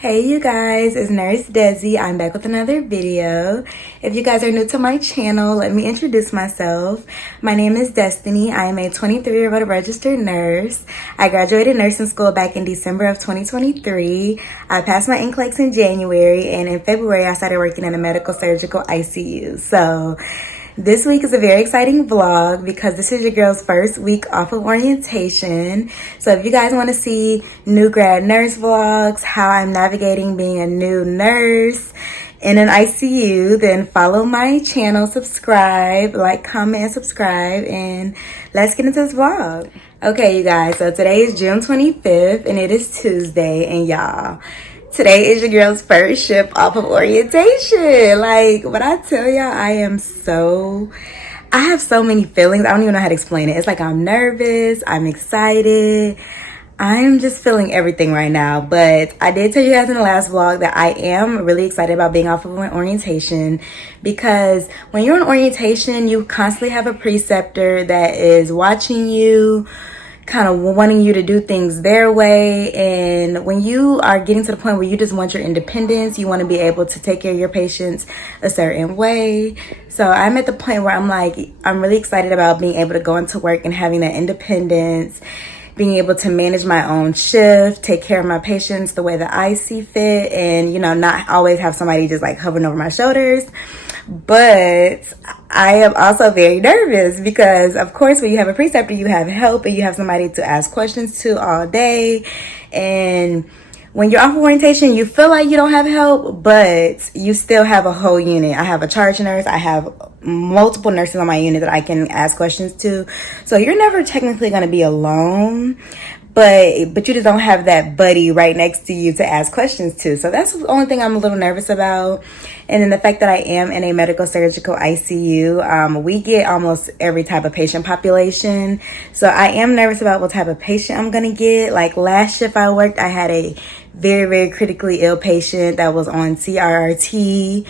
Hey you guys, it's Nurse Desi. I'm back with another video. If you guys are new to my channel, let me introduce myself. My name is Destiny. I am a 23-year-old registered nurse. I graduated nursing school back in December of 2023. I passed my NCLEX in January, and in February I started working in a medical surgical ICU. So this week is a very exciting vlog because this is your girl's first week off of orientation. So if you guys want to see new grad nurse vlogs, how I'm navigating being a new nurse in an ICU, then follow my channel, subscribe, like, comment, and subscribe, and let's get into this vlog. Okay, you guys, so today is June 25th, and it is Tuesday, and y'all, today is your girl's first shift off of orientation. Like, when I tell y'all, I have so many feelings. I don't even know how to explain it. It's like I'm nervous, I'm excited. I'm just feeling everything right now. But I did tell you guys in the last vlog that I am really excited about being off of orientation, because when you're on orientation, you constantly have a preceptor that is watching you, kind of wanting you to do things their way. And when you are getting to the point where you just want your independence, you want to be able to take care of your patients a certain way. So I'm at the point where I'm really excited about being able to go into work and having that independence, being able to manage my own shift, take care of my patients the way that I see fit, and, not always have somebody just like hovering over my shoulders. But I am also very nervous because, of course, when you have a preceptor, you have help and you have somebody to ask questions to all day. And when you're off orientation, you feel like you don't have help, but you still have a whole unit. I have a charge nurse. I have multiple nurses on my unit that I can ask questions to. So you're never technically going to be alone, but you just don't have that buddy right next to you to ask questions to. So that's the only thing I'm a little nervous about. And then the fact that I am in a medical surgical ICU, we get almost every type of patient population. So I am nervous about what type of patient I'm going to get. Like last shift I worked, I had a very, very critically ill patient that was on CRRT,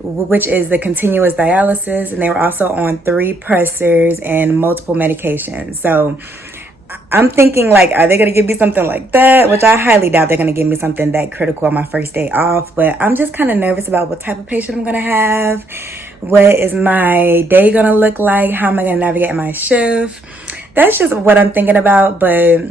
which is the continuous dialysis. And they were also on 3 pressors and multiple medications. So I'm thinking, like, are they going to give me something like that? Which I highly doubt they're going to give me something that critical on my first day off. But I'm just kind of nervous about what type of patient I'm going to have. What is my day going to look like? How am I going to navigate my shift? That's just what I'm thinking about. But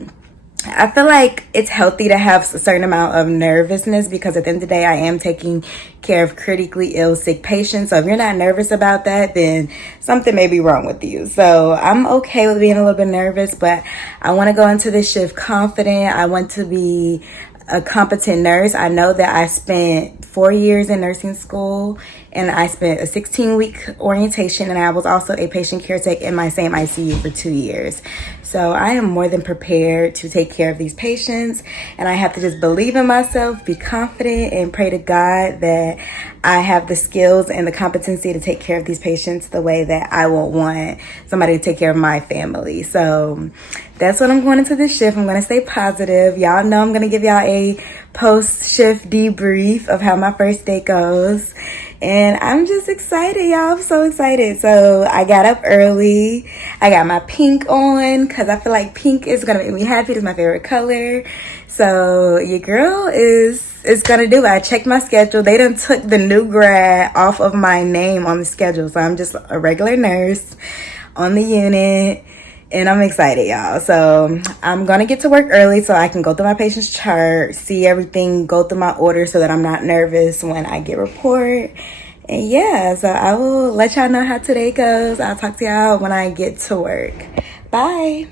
I feel like it's healthy to have a certain amount of nervousness, because at the end of the day, I am taking care of critically ill, sick patients. So if you're not nervous about that, then something may be wrong with you. So I'm okay with being a little bit nervous, but I want to go into this shift confident. I want to be a competent nurse. I know that I spent 4 years in nursing school, and I spent a 16-week orientation, and I was also a patient care tech in my same ICU for 2 years. So I am more than prepared to take care of these patients, and I have to just believe in myself, be confident, and pray to God that I have the skills and the competency to take care of these patients the way that I would want somebody to take care of my family. So that's what I'm going into this shift. I'm going to stay positive. Y'all know I'm going to give y'all a post-shift debrief of how my first day goes. And I'm just excited, y'all. I'm so excited. So I got up early. I got my pink on because I feel like pink is going to make me happy. It's my favorite color. So your girl is going to do it. I checked my schedule. They done took the new grad off of my name on the schedule. So I'm just a regular nurse on the unit. And I'm excited, y'all. So I'm going to get to work early so I can go through my patient's chart, see everything, go through my order so that I'm not nervous when I get report. And yeah, so I will let y'all know how today goes. I'll talk to y'all when I get to work. Bye.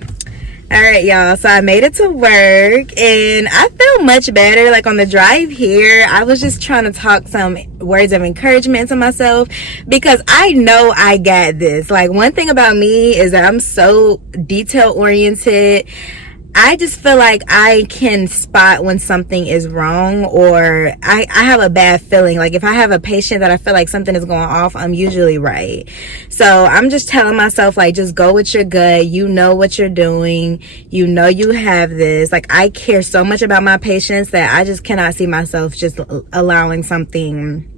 All right, y'all, so I made it to work, and I feel much better. Like on the drive here, I was just trying to talk some words of encouragement to myself, because I know I got this. Like, one thing about me is that I'm so detail oriented. I just feel like I can spot when something is wrong, or I have a bad feeling. Like if I have a patient that I feel like something is going off, I'm usually right. So I'm just telling myself, like, just go with your gut. You know what you're doing. You know you have this. Like, I care so much about my patients that I just cannot see myself just allowing something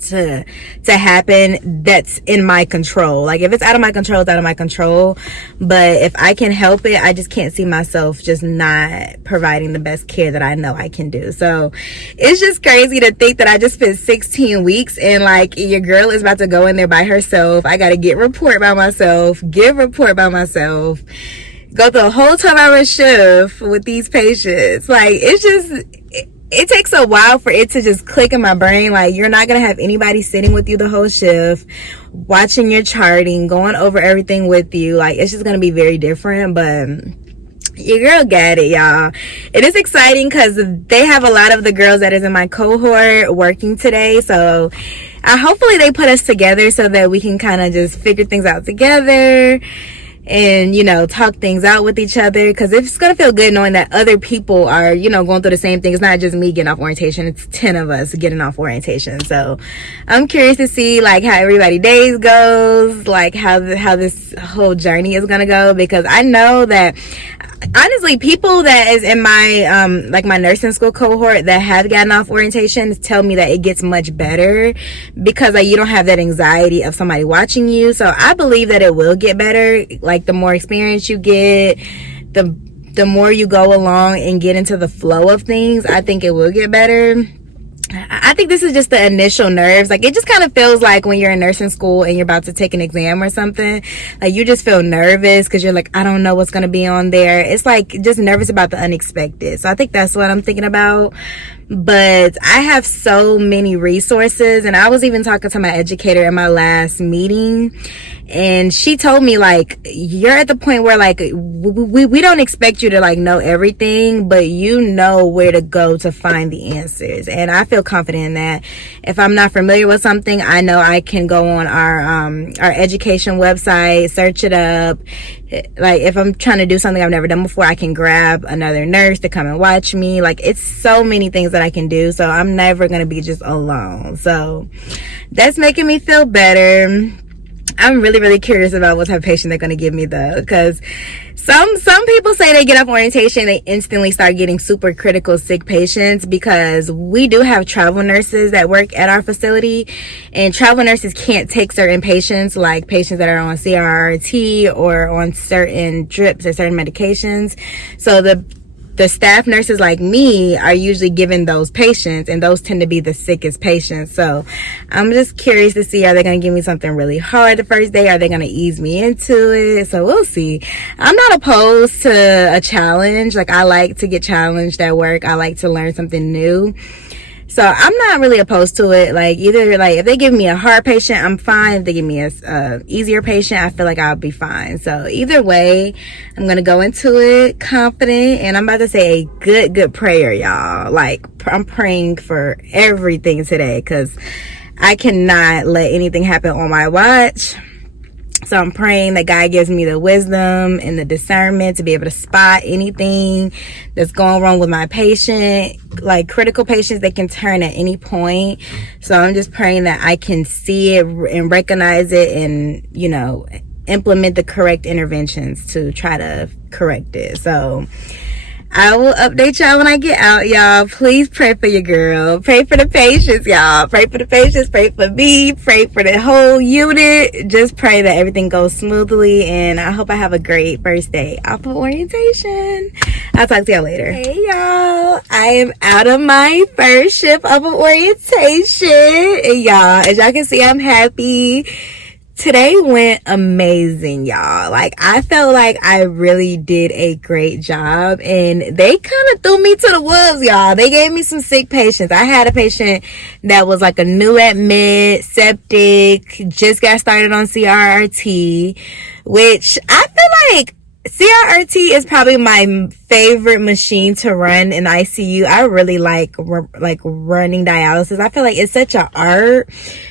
to happen that's in my control. Like if it's out of my control, it's out of my control. But if I can help it, I just can't see myself just not providing the best care that I know I can do. So it's just crazy to think that I just spent 16 weeks and like your girl is about to go in there by herself. I got to get report by myself, give report by myself, go through a whole 12-hour shift with these patients. Like it's just, it takes a while for it to just click in my brain. Like you're not going to have anybody sitting with you the whole shift, watching your charting, going over everything with you. Like it's just going to be very different, but your girl got it, y'all. It is exciting because they have a lot of the girls that is in my cohort working today. So hopefully they put us together so that we can kind of just figure things out together and, you know, talk things out with each other, because it's going to feel good knowing that other people are, you know, going through the same thing. It's not just me getting off orientation. It's 10 of us getting off orientation. So I'm curious to see like how everybody's days goes, like how this whole journey is going to go, because I know that honestly, people that is in my like my nursing school cohort that have gotten off orientation tell me that it gets much better because like you don't have that anxiety of somebody watching you. So I believe that it will get better. Like the more experience you get, the more you go along and get into the flow of things, I think it will get better. I think this is just the initial nerves. Like it just kind of feels like when you're in nursing school and you're about to take an exam or something, like you just feel nervous because you're like, I don't know what's going to be on there. It's like just nervous about the unexpected. So I think that's what I'm thinking about. But I have so many resources, and I was even talking to my educator in my last meeting, and she told me like, you're at the point where like we don't expect you to like know everything, but you know where to go to find the answers. And I feel confident in that. If I'm not familiar with something, I know I can go on our education website, search it up. Like if I'm trying to do something I've never done before, I can grab another nurse to come and watch me. Like it's so many things that I can do. So I'm never going to be just alone. So that's making me feel better. I'm really, really curious about what type of patient they're going to give me though, because some people say they get off orientation, they instantly start getting super critical sick patients, because we do have travel nurses that work at our facility, and travel nurses can't take certain patients, like patients that are on CRRT or on certain drips or certain medications. So the staff nurses like me are usually given those patients, and those tend to be the sickest patients. So I'm just curious to see, are they going to give me something really hard the first day? Are they going to ease me into it? So we'll see. I'm not opposed to a challenge. Like I like to get challenged at work. I like to learn something new. So I'm not really opposed to it. Like either like if they give me a hard patient, I'm fine. If they give me a easier patient, I feel like I'll be fine. So either way, I'm going to go into it confident, and I'm about to say a good prayer, y'all. Like I'm praying for everything today, because I cannot let anything happen on my watch. So I'm praying that God gives me the wisdom and the discernment to be able to spot anything that's going wrong with my patient. Like critical patients, they can turn at any point. So I'm just praying that I can see it and recognize it and, you know, implement the correct interventions to try to correct it. So I will update y'all when I get out, y'all. Please pray for your girl. Pray for the patients, y'all. Pray for the patients. Pray for me. Pray for the whole unit. Just pray that everything goes smoothly, and I hope I have a great first day off of orientation. I'll talk to y'all later. Hey, y'all. I am out of my first shift of orientation. And y'all, as y'all can see, I'm happy. Today went amazing, y'all. Like, I felt like I really did a great job, and they kind of threw me to the wolves, y'all. They gave me some sick patients. I had a patient that was like a new admit, septic, just got started on CRRT, which I feel like CRRT is probably my favorite machine to run in ICU. I really like running dialysis. I feel like it's such an art,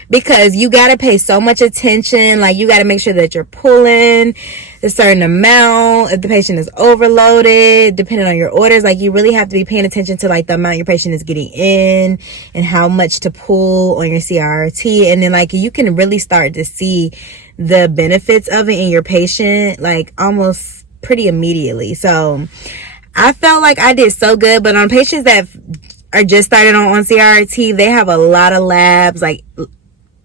because you got to pay so much attention. Like you got to make sure that you're pulling a certain amount. If the patient is overloaded, depending on your orders, like you really have to be paying attention to like the amount your patient is getting in and how much to pull on your CRRT. And then like you can really start to see the benefits of it in your patient, like almost pretty immediately. So I felt like I did so good. But on patients that are just started on CRRT, they have a lot of labs. Like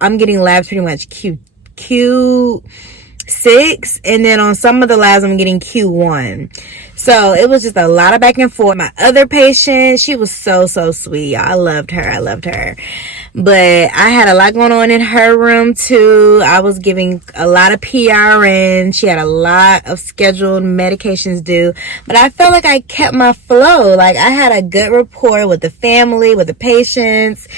I'm getting labs pretty much Q6, and then on some of the labs I'm getting Q1. So it was just a lot of back and forth. My other patient, she was so sweet. I loved her. But I had a lot going on in her room too. I was giving a lot of PRN. She had a lot of scheduled medications due. But I felt like I kept my flow. Like, I had a good rapport with the family, with the patients.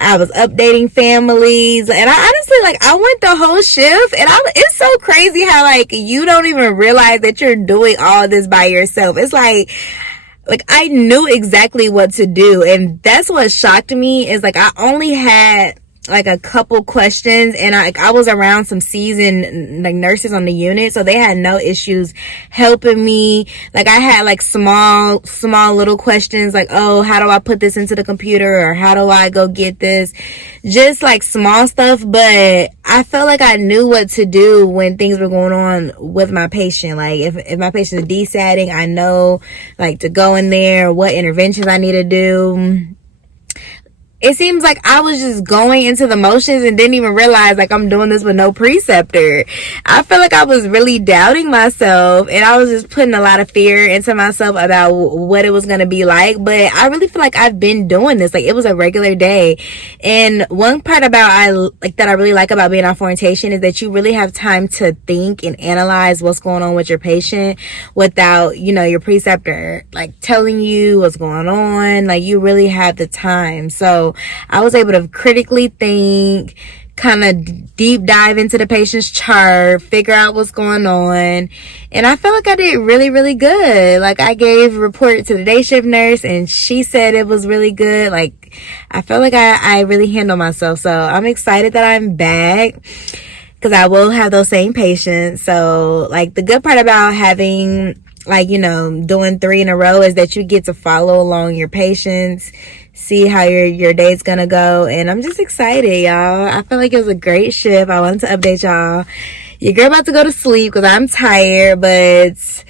I was updating families, and I honestly, like, I went the whole shift, and it's so crazy how, like, you don't even realize that you're doing all this by yourself. It's like I knew exactly what to do, and that's what shocked me, is like, I only had like a couple questions, and I was around some seasoned like nurses on the unit, so they had no issues helping me. Like, I had like small little questions, like, oh, how do I put this into the computer, or how do I go get this, just like small stuff. But I felt like I knew what to do when things were going on with my patient. Like, if my patient is desatting, I know like to go in there, what interventions I need to do. It seems like I was just going into the motions and didn't even realize like I'm doing this with no preceptor. I feel like I was really doubting myself, and I was just putting a lot of fear into myself about what it was going to be like. But I really feel like I've been doing this. Like, it was a regular day. And one part about that I really like about being off orientation is that you really have time to think and analyze what's going on with your patient without, your preceptor like telling you what's going on. Like, you really have the time. So I was able to critically think, kind of deep dive into the patient's chart, figure out what's going on. And I felt like I did really good. Like, I gave a report to the day shift nurse, and she said it was really good. Like, I felt like I really handled myself. So I'm excited that I'm back, because I will have those same patients. So, like, the good part about having, like, doing 3 in a row is that you get to follow along your patients, see how your day's gonna go. And I'm just excited, y'all. I feel like it was a great shift. I wanted to update y'all. Your girl about to go to sleep because I'm tired, but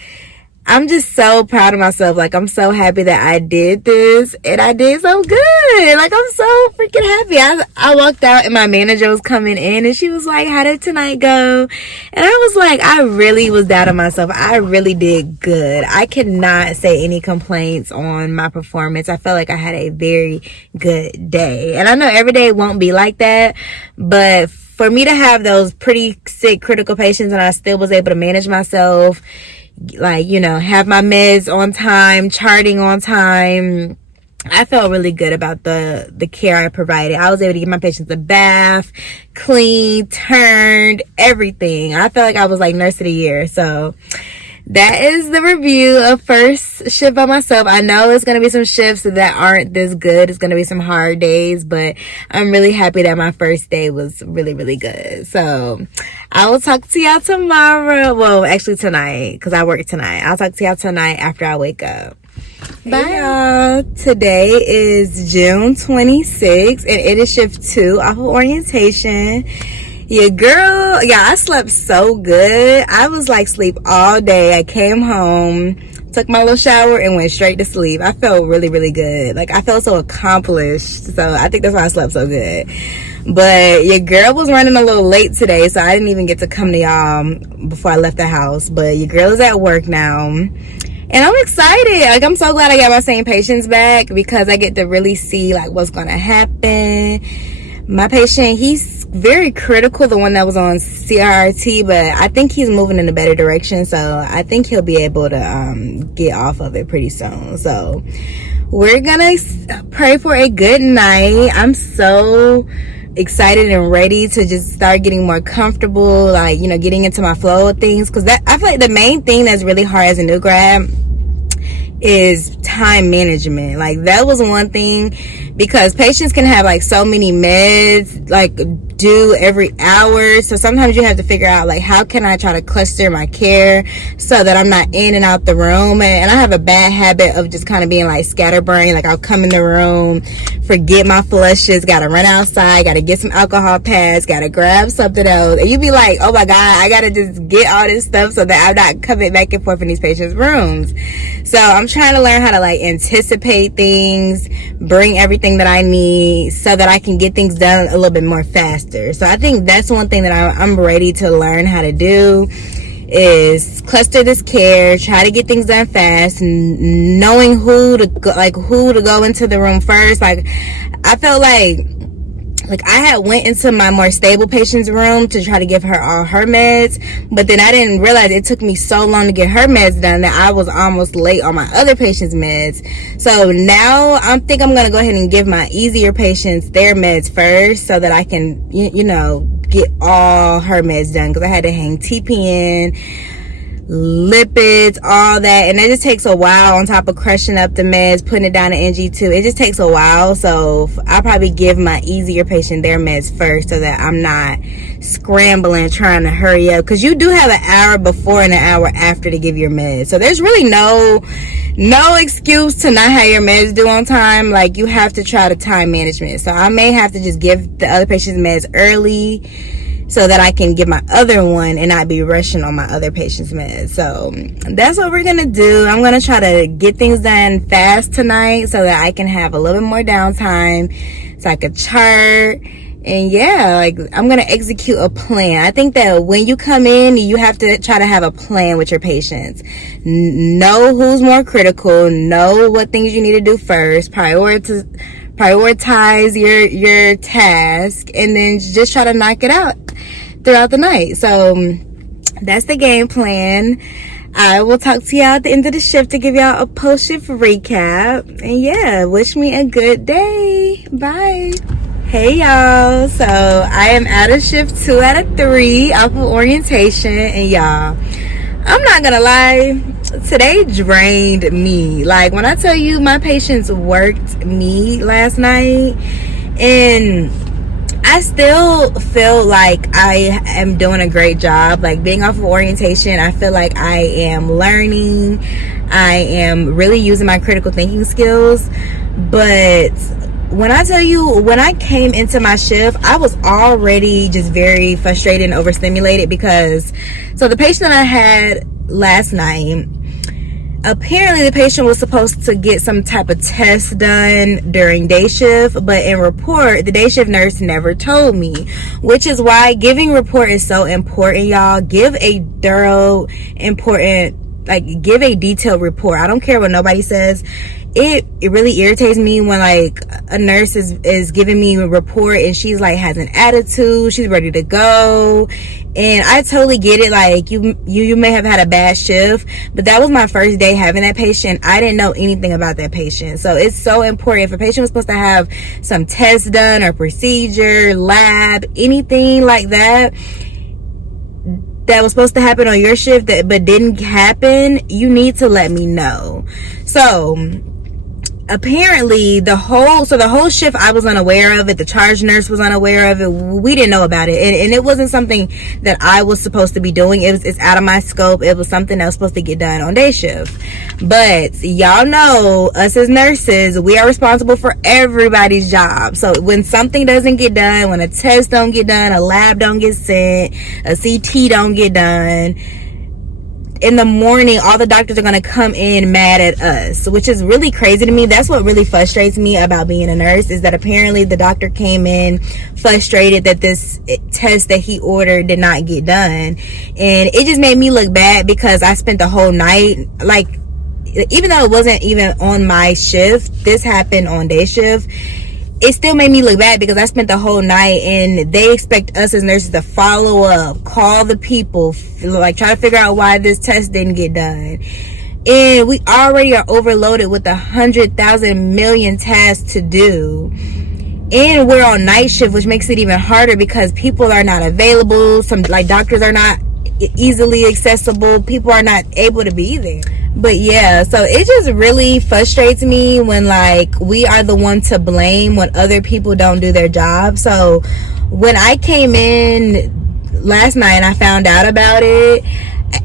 I'm just so proud of myself. Like, I'm so happy that I did this, and I did so good. Like, I'm so freaking happy. I walked out, and my manager was coming in, and she was like, how did tonight go? And I was like, I really was down on myself. I really did good. I cannot say any complaints on my performance. I felt like I had a very good day. And I know every day won't be like that, but for me to have those pretty sick critical patients and I still was able to manage myself, like, have my meds on time, charting on time, I felt really good about the care I provided. I was able to give my patients a bath, clean, turned, everything. I felt like I was like nurse of the year. So that is the review of first shift by myself. I know it's going to be some shifts that aren't this good. It's going to be some hard days, but I'm really happy that my first day was really good. So I will talk to y'all tomorrow. Well, actually tonight, because I work tonight. I'll talk to y'all tonight after I wake up. Bye, y'all. Today is June 26th, and it is shift 2 off of orientation. Yeah, girl, I slept so good. I was like sleep all day. I came home, took my little shower, and went straight to sleep. I felt really good. Like, I felt so accomplished. So I think that's why I slept so good. But your girl was running a little late today, so I didn't even get to come to y'all before I left the house. But your girl is at work now. And I'm excited. Like, I'm so glad I got my same patients back, because I get to really see like what's gonna happen. My patient, he's very critical, the one that was on CRT, but I think he's moving in a better direction. So I think he'll be able to get off of it pretty soon. So we're gonna pray for a good night. I'm so excited and ready to just start getting more comfortable, like, getting into my flow of things, because I feel like the main thing that's really hard as a new grad is time management. Like, that was one thing, because patients can have like so many meds like due every hour. So sometimes you have to figure out like, how can I try to cluster my care so that I'm not in and out the room. And I have a bad habit of just kind of being like scatterbrained. Like, I'll come in the room, forget my flushes, gotta run outside, gotta get some alcohol pads, gotta grab something else, and you be like, oh my god, I gotta just get all this stuff so that I'm not coming back and forth in these patients' rooms. So I'm trying to learn how to like anticipate things, bring everything that I need so that I can get things done a little bit more faster. So I think that's one thing that I'm ready to learn how to do, is cluster this care, try to get things done fast, knowing who to go into the room first. Like I felt like I had went into my more stable patient's room to try to give her all her meds, but then I didn't realize it took me so long to get her meds done that I was almost late on my other patient's meds. So now I think I'm gonna go ahead and give my easier patients their meds first so that I can, you know, get all her meds done, because I had to hang TPN, lipids, all that, and it just takes a while on top of crushing up the meds, putting it down to NG2. It just takes a while, so I'll probably give my easier patient their meds first so that I'm not scrambling trying to hurry up, because you do have an hour before and an hour after to give your meds. So there's really no excuse to not have your meds due on time. Like, you have to try to time management. So I may have to just give the other patient's meds early so that I can get my other one and not be rushing on my other patient's meds. So that's what we're gonna do. I'm gonna try to get things done fast tonight so that I can have a little bit more downtime, so I could chart. And yeah, like, I'm gonna execute a plan. I think that when you come in, you have to try to have a plan with your patients. Know who's more critical, know what things you need to do first, prioritize your task, and then just try to knock it out throughout the night. So that's the game plan. I will talk to y'all at the end of the shift to give y'all a post-shift recap. And yeah, wish me a good day. Bye. Hey y'all, so I am out of shift 2 out of 3 off of orientation, and y'all, I'm not gonna lie, today drained me. Like, when I tell you my patients worked me last night, and I still feel like I am doing a great job. Like, being off of orientation, I feel like I am learning, I am really using my critical thinking skills. But when I tell you, when I came into my shift, I was already just very frustrated and overstimulated, because so the patient that I had last night, apparently the patient was supposed to get some type of test done during day shift, but in report, the day shift nurse never told me, which is why giving report is so important, y'all. Give a thorough, give a detailed report. I don't care what nobody says. It really irritates me when, like, a nurse is giving me a report and she's like, has an attitude, she's ready to go. And I totally get it. Like, you may have had a bad shift, but that was my first day having that patient. I didn't know anything about that patient. So it's so important. If a patient was supposed to have some test done or procedure, lab, anything like that was supposed to happen on your shift but didn't happen, you need to let me know. So apparently the whole shift I was unaware of it. The charge nurse was unaware of it. We didn't know about it, and it wasn't something that I was supposed to be doing. It's out of my scope. It was something that was supposed to get done on day shift. But y'all know, us as nurses, we are responsible for everybody's job. So when something doesn't get done, when a test don't get done, a lab don't get sent, a CT don't get done, in the morning, all the doctors are going to come in mad at us, which is really crazy to me. That's what really frustrates me about being a nurse, is that apparently the doctor came in frustrated that this test that he ordered did not get done. And it just made me look bad, because I spent the whole night, like, even though it wasn't even on my shift, this happened on day shift, it still made me look bad, because I spent the whole night, and they expect us as nurses to follow up, call the people, like, try to figure out why this test didn't get done. And we already are overloaded with 100,000 million tasks to do. And we're on night shift, which makes it even harder, because people are not available. Some, like, doctors are not easily accessible. People are not able to be there. But yeah, so it just really frustrates me when, like, we are the one to blame when other people don't do their job. So when I came in last night and I found out about it,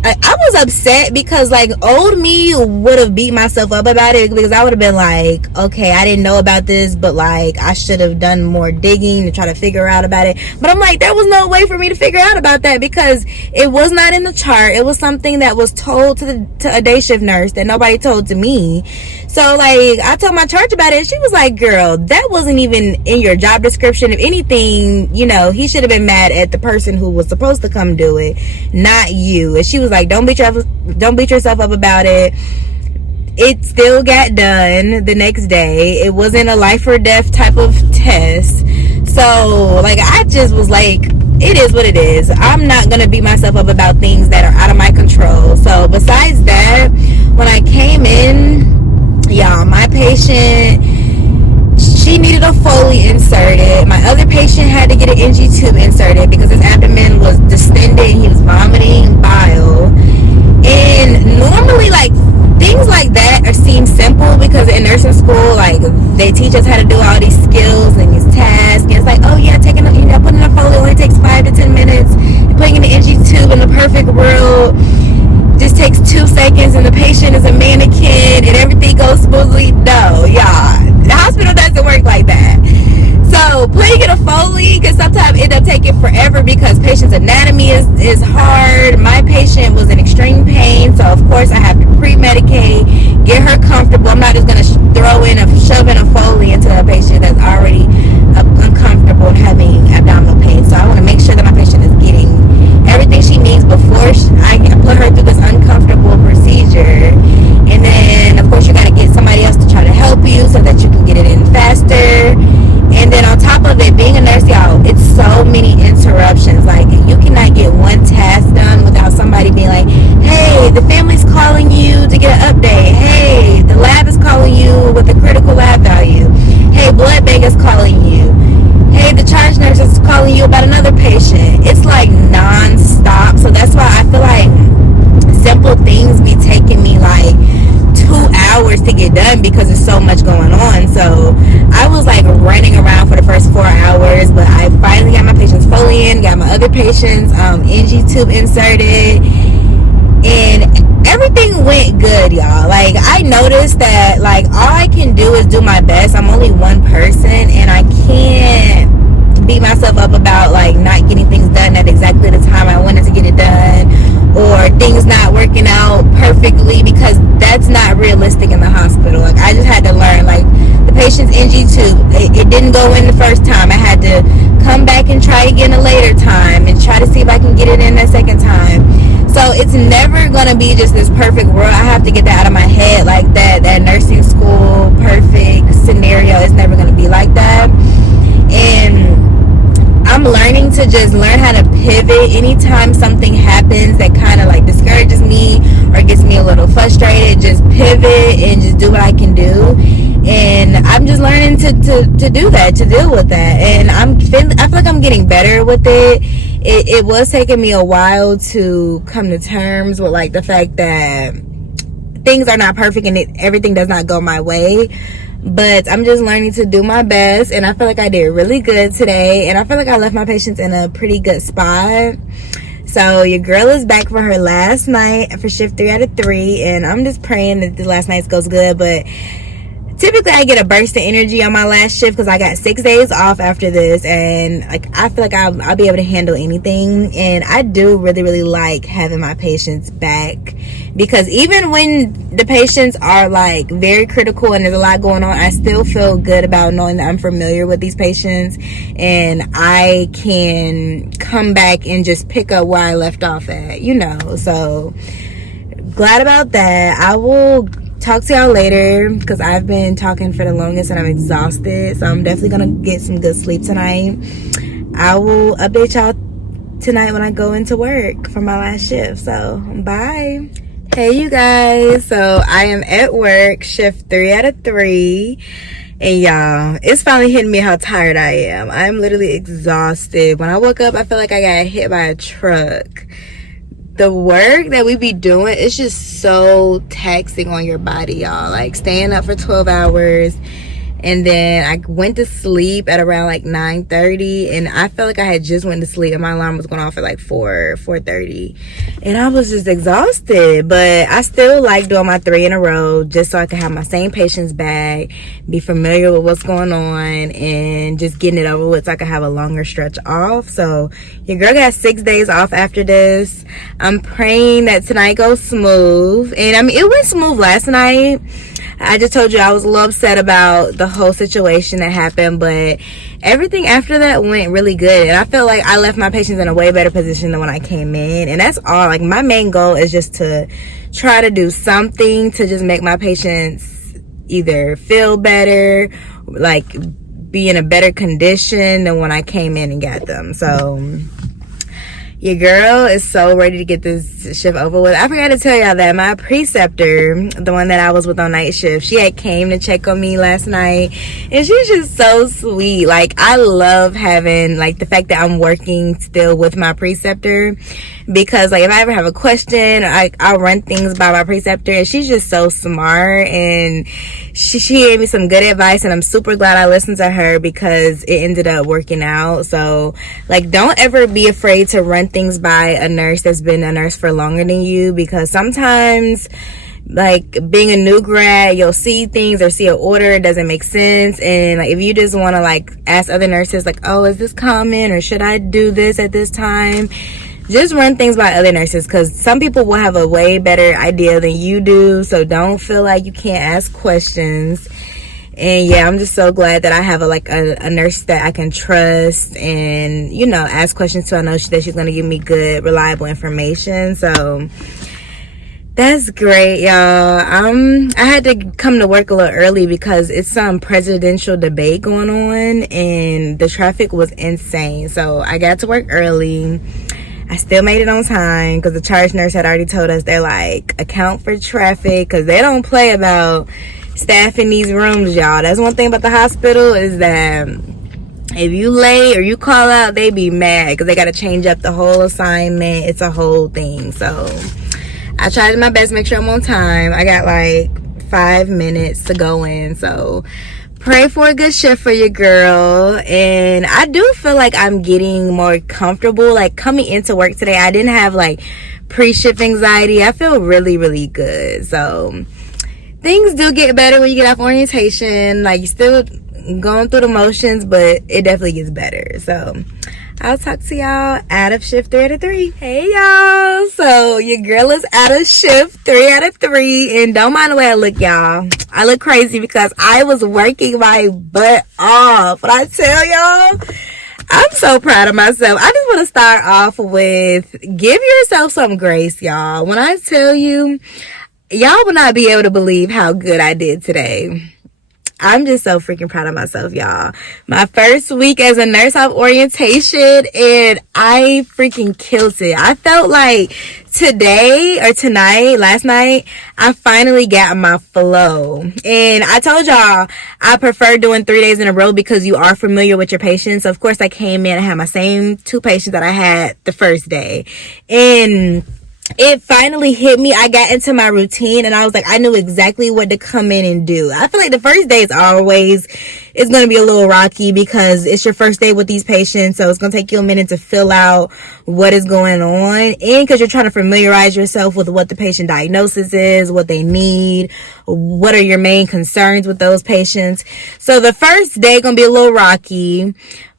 I was upset because like old me would have beat myself up about it, because I would have been like, okay, I didn't know about this, but like I should have done more digging to try to figure out about it. But I'm like, there was no way for me to figure out about that, because it was not in the chart. It was something that was told to a day shift nurse that nobody told to me. So like I told my charge about it, and she was like, girl, that wasn't even in your job description. If anything, you know, he should have been mad at the person who was supposed to come do it, not you. And she was like, don't beat yourself up about it. It still got done the next day. It wasn't a life or death type of test. So like I just was like, it is what it is. I'm not gonna beat myself up about things that are out of my control. So besides that, when I came in, y'all, my patient, she needed a Foley inserted. My other patient had to get an NG tube inserted because his abdomen was distended. He was vomiting bile. And normally, like, things like that seem simple, because in nursing school, like, they teach us how to do all these skills and these tasks. And it's like, oh yeah, putting in a Foley only takes 5 to 10 minutes. Putting in the NG tube in the perfect world just takes 2 seconds, and the patient is a mannequin and everything goes smoothly. No, y'all, the hospital doesn't work like that. So putting in a Foley can sometimes end up taking forever, because patient's anatomy is hard. My patient was in extreme pain, so of course I have to pre-medicate, get her comfortable. I'm not just going to shove in a Foley into a patient that's already uncomfortable and having abdominal pain. So I want to make sure that my patient is getting everything she needs before I put her through this uncomfortable procedure. And then of course you got to get somebody else to try to help you so that you can get it in faster. And then on top of it, being a nurse, y'all, it's so many interruptions. Like, you cannot get one task done without somebody being like, hey, the family's calling you to get an update. Hey, the lab is calling you with a critical lab value. Hey, blood bank is calling you. Hey, the charge nurse is calling you about another patient. It's like non-stop. So that's why I feel like simple things be taking me like 2 hours to get done, because there's so much going on. So I was like running around for the first 4 hours, but I finally got my patients Foley in, got my other patients NG tube inserted, and everything went good, y'all. Like, I noticed that like all I can do is do my best. I'm only one person, and I can't beat myself up about like not getting things done at exactly the time I wanted to get it done, or things not working out perfectly, because that's not realistic in the hospital. Like, I just had to learn, like, the patient's NG tube, it didn't go in the first time. I had to come back and try again a later time and try to see if I can get it in that second time. So it's never gonna be just this perfect world. I have to get that out of my head. Like, that nursing school perfect scenario is never gonna be like that. And I'm learning to just learn how to pivot anytime something happens that kind of like discourages me or gets me a little frustrated. Just pivot and just do what I can do. And I'm just learning to do that, to deal with that. And I feel like I'm getting better with it. It was taking me a while to come to terms with like the fact that things are not perfect and everything does not go my way. But I'm just learning to do my best, and I feel like I did really good today, and I feel like I left my patients in a pretty good spot. So your girl is back for her last night for shift 3 out of 3, and I'm just praying that the last night goes good. But typically I get a burst of energy on my last shift because I got 6 days off after this, and like I feel like I'll be able to handle anything. And I do really like having my patients back, because even when the patients are like very critical and there's a lot going on, I still feel good about knowing that I'm familiar with these patients and I can come back and just pick up where I left off at, you know. So glad about that. I will talk to y'all later because I've been talking for the longest and I'm exhausted, so I'm definitely gonna get some good sleep tonight. I will update y'all tonight when I go into work for my last shift. So bye. Hey you guys, so I am at work, shift 3 out of 3, and y'all, it's finally hitting me how tired I am. I'm literally exhausted. When I woke up, I felt like I got hit by a truck. The work that we be doing, it's just so taxing on your body, y'all. Like, staying up for 12 hours And then I went to sleep at around like 9:30, and I felt like I had just went to sleep and my alarm was going off at like 4:30, and I was just exhausted. But I still like doing my 3 in a row just so I can have my same patients back, be familiar with what's going on, and just getting it over with so I can have a longer stretch off. So your girl got 6 days off after this. I'm praying that tonight goes smooth, and I mean, it went smooth last night. I just told you I was a little upset about the whole situation that happened, but everything after that went really good. And I feel like I left my patients in a way better position than when I came in. And that's all. Like, my main goal is just to try to do something to just make my patients either feel better, like be in a better condition than when I came in and got them. So your girl is so ready to get this shift over with. I forgot to tell y'all that my preceptor, the one that I was with on night shift, she had came to check on me last night, and she's just so sweet. Like, I love having, like, the fact that I'm working still with my preceptor, because, like, if I ever have a question, I'll run things by my preceptor, and she's just so smart, and she gave me some good advice, and I'm super glad I listened to her because it ended up working out. So, like, don't ever be afraid to run things by a nurse that's been a nurse for longer than you, because sometimes, like, being a new grad, you'll see things or see an order, it doesn't make sense. And like, if you just want to like ask other nurses, like, oh, is this common, or should I do this at this time, just run things by other nurses, because some people will have a way better idea than you do. So don't feel like you can't ask questions. And yeah, I'm just so glad that I have a nurse that I can trust and, you know, ask questions to. I know that she's going to give me good, reliable information. So that's great, y'all. I had to come to work a little early because it's some presidential debate going on and the traffic was insane. So I got to work early. I still made it on time because the charge nurse had already told us, they're like, account for traffic, because they don't play about staff in these rooms, y'all. That's one thing about the hospital, is that if you late or you call out, they be mad because they got to change up the whole assignment. It's a whole thing. So I tried my best to make sure I'm on time. I got like 5 minutes to go in, so pray for a good shift for your girl. And I do feel like I'm getting more comfortable. Like, coming into work today, I didn't have like pre-shift anxiety. I feel really, really good. So things do get better when you get off orientation. Like, you're still going through the motions, but it definitely gets better. So I'll talk to y'all out of shift 3 out of 3. Hey, y'all. So your girl is out of shift 3 out of 3. And don't mind the way I look, y'all. I look crazy because I was working my butt off. But I tell y'all, I'm so proud of myself. I just want to start off with, give yourself some grace, y'all. When I tell you, y'all will not be able to believe how good I did today. I'm just so freaking proud of myself, y'all. My first week as a nurse off orientation, and I freaking killed it. I felt like last night, I finally got my flow. And I told y'all I prefer doing 3 days in a row because you are familiar with your patients. Of course, I came in and had my same 2 patients that I had the first day. And it finally hit me. I got into my routine and I was like, I knew exactly what to come in and do. I feel like the first day is always, it's going to be a little rocky because it's your first day with these patients. So it's going to take you a minute to fill out what is going on. And because you're trying to familiarize yourself with what the patient diagnosis is, what they need, what are your main concerns with those patients. So the first day going to be a little rocky.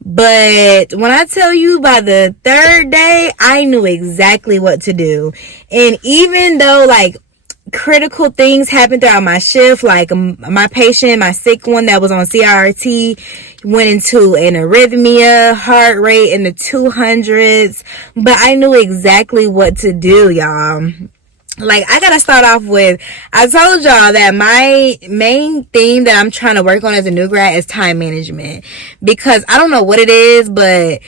But when I tell you, by the 3rd day, I knew exactly what to do. And even though like critical things happened throughout my shift, like my patient, my sick one that was on CRT, went into an arrhythmia, heart rate in the 200s, but I knew exactly what to do, y'all. Like, I gotta start off with, I told y'all that my main thing that I'm trying to work on as a new grad is time management. Because I don't know what it is, but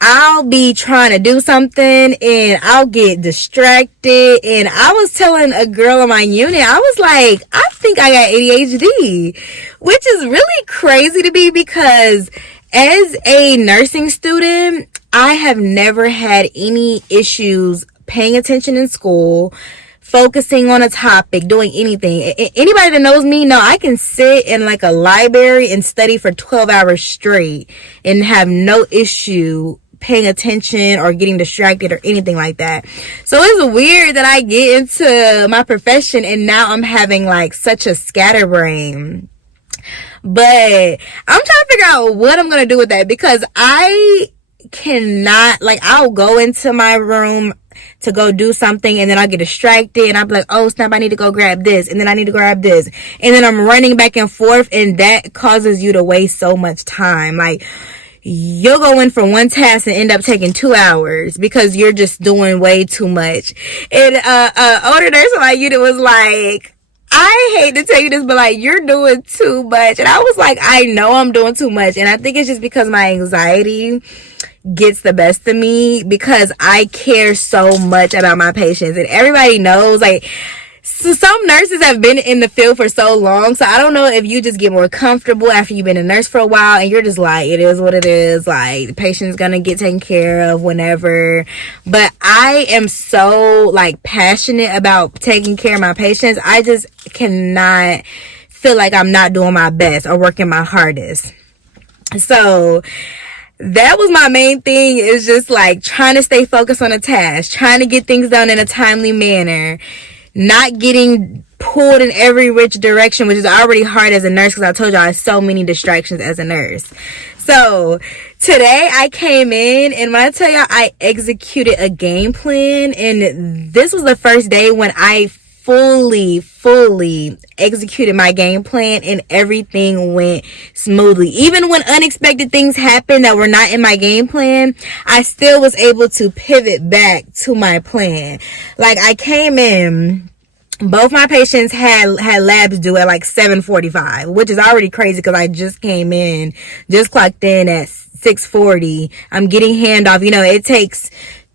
I'll be trying to do something and I'll get distracted. And I was telling a girl in my unit, I was like, I think I got ADHD, which is really crazy to me because as a nursing student, I have never had any issues paying attention in school, focusing on a topic, doing anything. Anybody that knows me know I can sit in like a library and study for 12 hours straight and have no issue paying attention or getting distracted or anything like that. So it's weird that I get into my profession and now I'm having like such a scatterbrain. But I'm trying to figure out what I'm going to do with that, because I cannot, like, I'll go into my room to go do something and then I'll get distracted and I'll be like, oh snap, I need to go grab this and then I need to grab this, and then I'm running back and forth, and that causes you to waste so much time. Like, you'll go in for one task and end up taking 2 hours because you're just doing way too much. And older nurse in my unit was like, I hate to tell you this, but like, you're doing too much. And I was like, I know I'm doing too much. And I think it's just because my anxiety gets the best of me, because I care so much about my patients. And everybody knows, like, so some nurses have been in the field for so long, so I don't know if you just get more comfortable after you've been a nurse for a while and you're just like, it is what it is, like, the patient's gonna get taken care of whenever. But I am so like passionate about taking care of my patients. I just cannot feel like I'm not doing my best or working my hardest. So that was my main thing, is just like trying to stay focused on a task, trying to get things done in a timely manner, not getting pulled in every which direction, which is already hard as a nurse, because I told y'all I have so many distractions as a nurse. So today I came in, and when I tell y'all, I executed a game plan, and this was the first day when I fully executed my game plan and everything went smoothly. Even when unexpected things happened that were not in my game plan, I still was able to pivot back to my plan. Like, I came in, both my patients had labs due at like 7:45, which is already crazy because I just came in, just clocked in at 6:40. I'm getting handoff. You know, it takes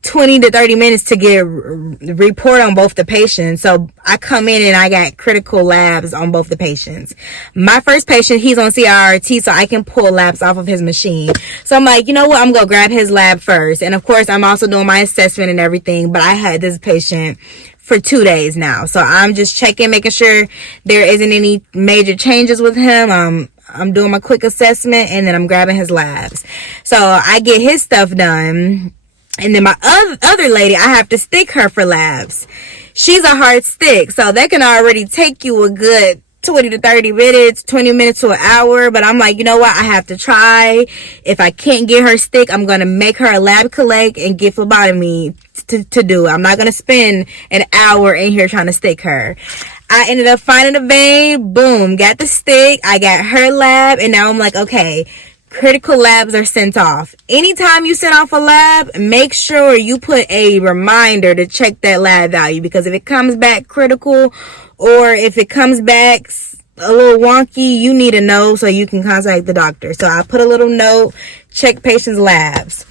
20 to 30 minutes to get a report on both the patients. So I come in and I got critical labs on both the patients. My first patient, he's on CRRT, so I can pull labs off of his machine. So I'm like, you know what? I'm going to grab his lab first. And of course, I'm also doing my assessment and everything, but I had this patient for 2 days now. So I'm just checking, making sure there isn't any major changes with him. I'm doing my quick assessment, and then I'm grabbing his labs. So I get his stuff done. And then my other lady, I have to stick her for labs. She's a hard stick, so that can already take you a good 20 to 30 minutes, 20 minutes to an hour. But I'm like, you know what? I have to try. If I can't get her stick, I'm going to make her a lab collect and get phlebotomy to do it. I'm not going to spend an hour in here trying to stick her. I ended up finding a vein. Boom. Got the stick. I got her lab. And now I'm like, okay, critical labs are sent off. Anytime you send off a lab, make sure you put a reminder to check that lab value, because if it comes back critical or if it comes back a little wonky, you need to know so you can contact the doctor. So I put a little note, check patient's labs.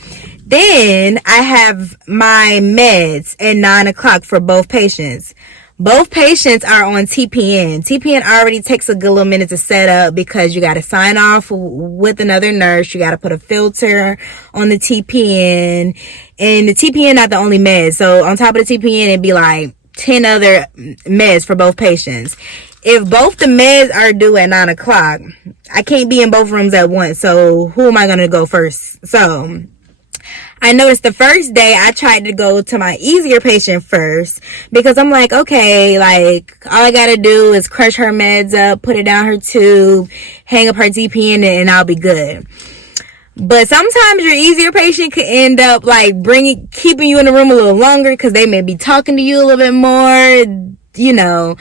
Then I have my meds at 9 o'clock for both patients. Both patients are on TPN. TPN already takes a good little minute to set up because you got to sign off with another nurse. You got to put a filter on the TPN. And the TPN not the only med. So on top of the TPN, it'd be like 10 other meds for both patients. If both the meds are due at 9 o'clock, I can't be in both rooms at once. So who am I going to go first? So I noticed the first day I tried to go to my easier patient first, because I'm like, okay, like, all I gotta do is crush her meds up, put it down her tube, hang up her TPN, and I'll be good. But sometimes your easier patient could end up like keeping you in the room a little longer, because they may be talking to you a little bit more, you know,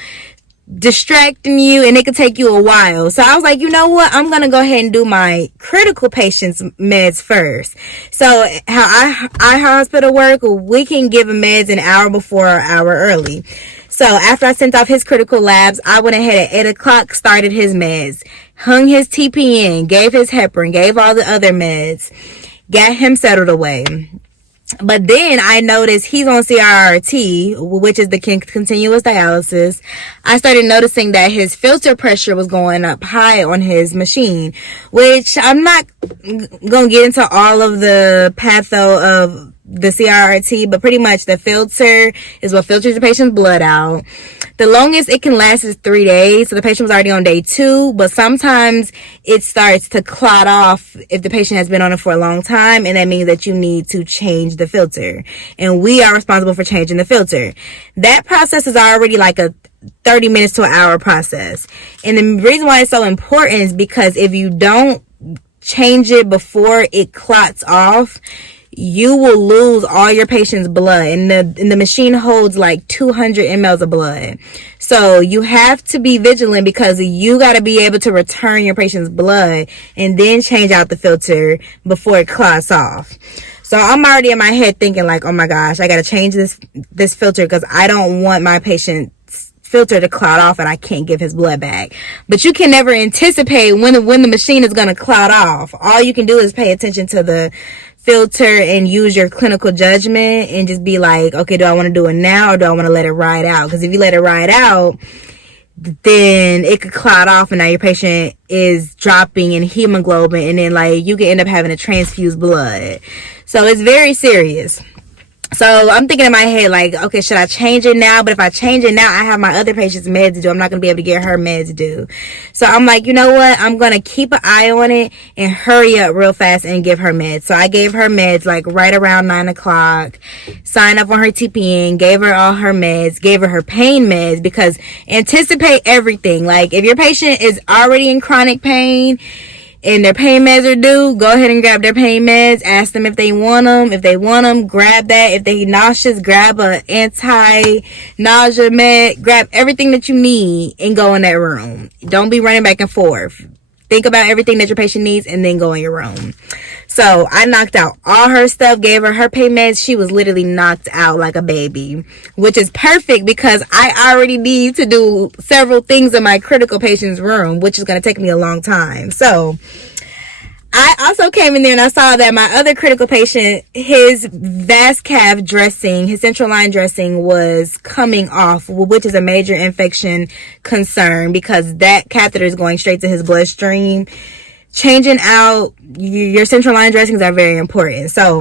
distracting you, and it could take you a while. So I was like, you know what, I'm gonna go ahead and do my critical patients meds first. So how our hospital work, we can give him meds an hour before or hour early. So after I sent off his critical labs, I went ahead at 8 o'clock, started his meds, hung his TPN, gave his heparin, gave all the other meds, got him settled away. But then I noticed he's on CRRT, which is the continuous dialysis. I started noticing that his filter pressure was going up high on his machine, which I'm not going to get into all of the patho of the CRT, but pretty much the filter is what filters the patient's blood out. The longest it can last is 3 days. So the patient was already on day 2, but sometimes it starts to clot off if the patient has been on it for a long time, and that means that you need to change the filter. And we are responsible for changing the filter. That process is already like a 30 minutes to an hour process. And the reason why it's so important is because if you don't change it before it clots off, you will lose all your patient's blood, and the machine holds like 200 mLs of blood. So you have to be vigilant, because you got to be able to return your patient's blood and then change out the filter before it clots off. So I'm already in my head thinking like, oh my gosh, I got to change this filter, because I don't want my patient's filter to clot off and I can't give his blood back. But you can never anticipate when the machine is going to clot off. All you can do is pay attention to the filter and use your clinical judgment and just be like, okay, do I want to do it now, or do I want to let it ride out? Because if you let it ride out, then it could clot off, and now your patient is dropping in hemoglobin, and then like you can end up having to transfuse blood. So it's very serious. So I'm thinking in my head like, okay, should I change it now? But if I change it now, I have my other patient's meds to do. I'm not going to be able to get her meds due. So I'm like, you know what? I'm going to keep an eye on it and hurry up real fast and give her meds. So I gave her meds like right around 9 o'clock, signed up on her TPN, gave her all her meds, gave her pain meds, because anticipate everything. Like if your patient is already in chronic pain and their pain meds are due, go ahead and grab their pain meds. Ask them if they want them. If they want them, grab that. If they nauseous, grab a anti-nausea med. Grab everything that you need and go in that room. Don't be running back and forth. Think about everything that your patient needs and then go in your room. So I knocked out all her stuff, gave her her pain meds. She was literally knocked out like a baby, which is perfect because I already need to do several things in my critical patient's room, which is going to take me a long time. So I also came in there and I saw that my other critical patient, his vas cath dressing, his central line dressing was coming off, which is a major infection concern because that catheter is going straight to his bloodstream. Changing out your central line dressings are very important. So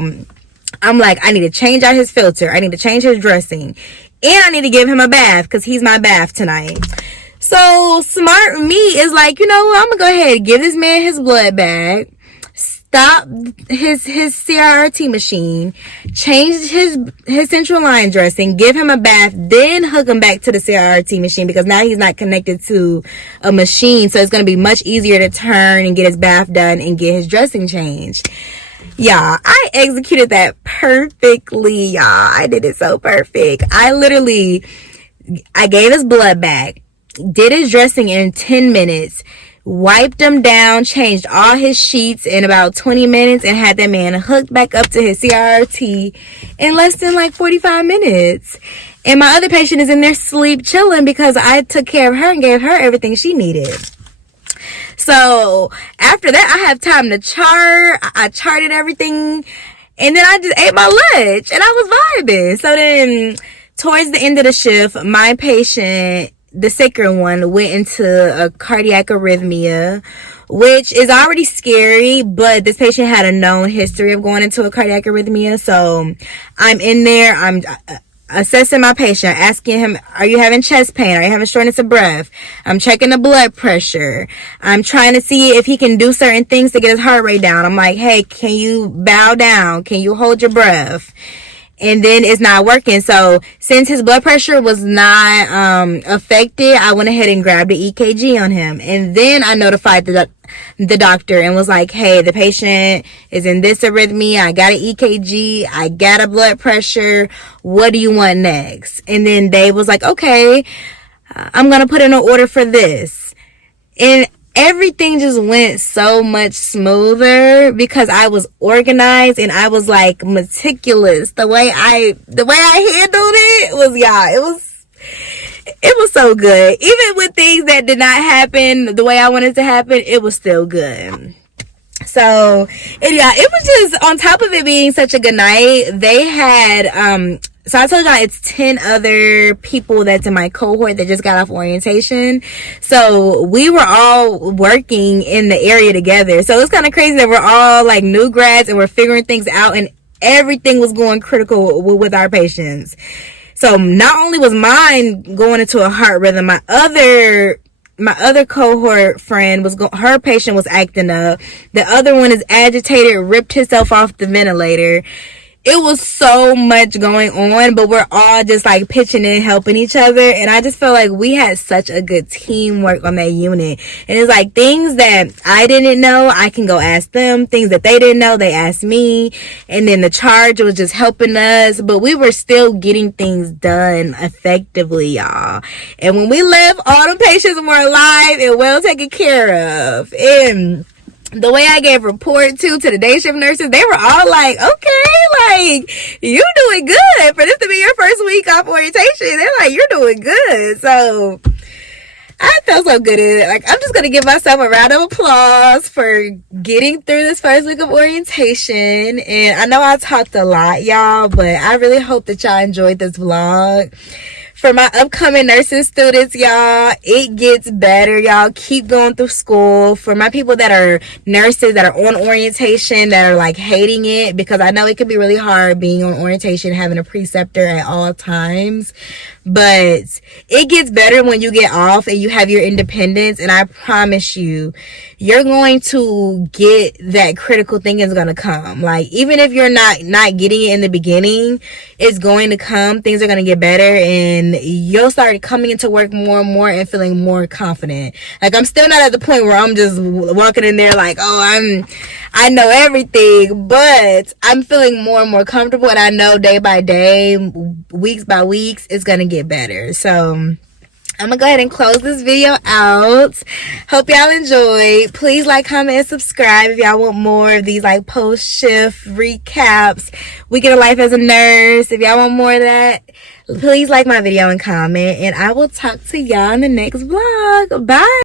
I'm like, I need to change out his filter. I need to change his dressing. And I need to give him a bath because he's my bath tonight. So smart me is like, you know what? I'm going to go ahead and give this man his blood back. Stop his CRT machine, change his central line dressing, give him a bath, then hook him back to the CRT machine because now he's not connected to a machine. So it's going to be much easier to turn and get his bath done and get his dressing changed. Y'all, I executed that perfectly, y'all. I did it so perfect. I gave his blood back, did his dressing in 10 minutes, wiped him down, changed all his sheets in about 20 minutes, and had that man hooked back up to his CRT in less than like 45 minutes. And my other patient is in there sleep chilling because I took care of her and gave her everything she needed. So after that, I have time to chart. I charted everything, and then I just ate my lunch and I was vibing. So then towards the end of the shift, my patient, the sicker one, went into a cardiac arrhythmia, which is already scary, but this patient had a known history of going into a cardiac arrhythmia. So I'm in there, I'm assessing my patient, asking him, are you having chest pain? Are you having shortness of breath? I'm checking the blood pressure. I'm trying to see if he can do certain things to get his heart rate down. I'm like, hey, can you bow down? Can you hold your breath? And then it's not working. So since his blood pressure was not affected, I went ahead and grabbed the EKG on him. And then I notified the doctor and was like, hey, the patient is in this arrhythmia. I got an EKG. I got a blood pressure. What do you want next? And then they was like, okay, I'm going to put in an order for this. And everything just went so much smoother because I was organized and I was like meticulous. The way I handled it was, it was so good. Even with things that did not happen the way I wanted to happen, it was still good. So, it was just, on top of it being such a good night, they had, so I told y'all it's 10 other people that's in my cohort that just got off orientation. So we were all working in the area together. So it's kind of crazy that we're all like new grads and we're figuring things out, and everything was going critical with our patients. So not only was mine going into a heart rhythm, my other cohort friend was her patient was acting up. The other one is agitated, ripped himself off the ventilator. It was so much going on, but we're all just like pitching in, helping each other. And I just felt like we had such a good teamwork on that unit. And it's like things that I didn't know, I can go ask them. Things that they didn't know, they asked me. And then the charge was just helping us. But we were still getting things done effectively, y'all. And when we left, all the patients were alive and well taken care of. And the way I gave report to the day shift nurses, they were all like, okay, like, you doing good. For this to be your first week off orientation, they're like, you're doing good. So I felt so good in it. Like, I'm just going to give myself a round of applause for getting through this first week of orientation. And I know I talked a lot, y'all, but I really hope that y'all enjoyed this vlog. For my upcoming nursing students, y'all, it gets better. Y'all keep going through school. For my people that are nurses that are on orientation, that are like hating it, because I know it can be really hard being on orientation, having a preceptor at all times. But it gets better when you get off and you have your independence. And I promise you, you're going to get that critical thinking is going to come. Like, even if you're not getting it in the beginning, it's going to come. Things are going to get better, and you'll start coming into work more and more and feeling more confident. Like, I'm still not at the point where I'm just walking in there like, oh, I know everything, but I'm feeling more and more comfortable, and I know day by day, weeks by weeks, it's going to get better. So I'm gonna go ahead and close this video out. Hope y'all enjoyed. Please like, comment, and subscribe if y'all want more of these like post shift recaps, week in a life as a nurse. If y'all want more of that, please like my video and comment, and I will talk to y'all in the next vlog. Bye.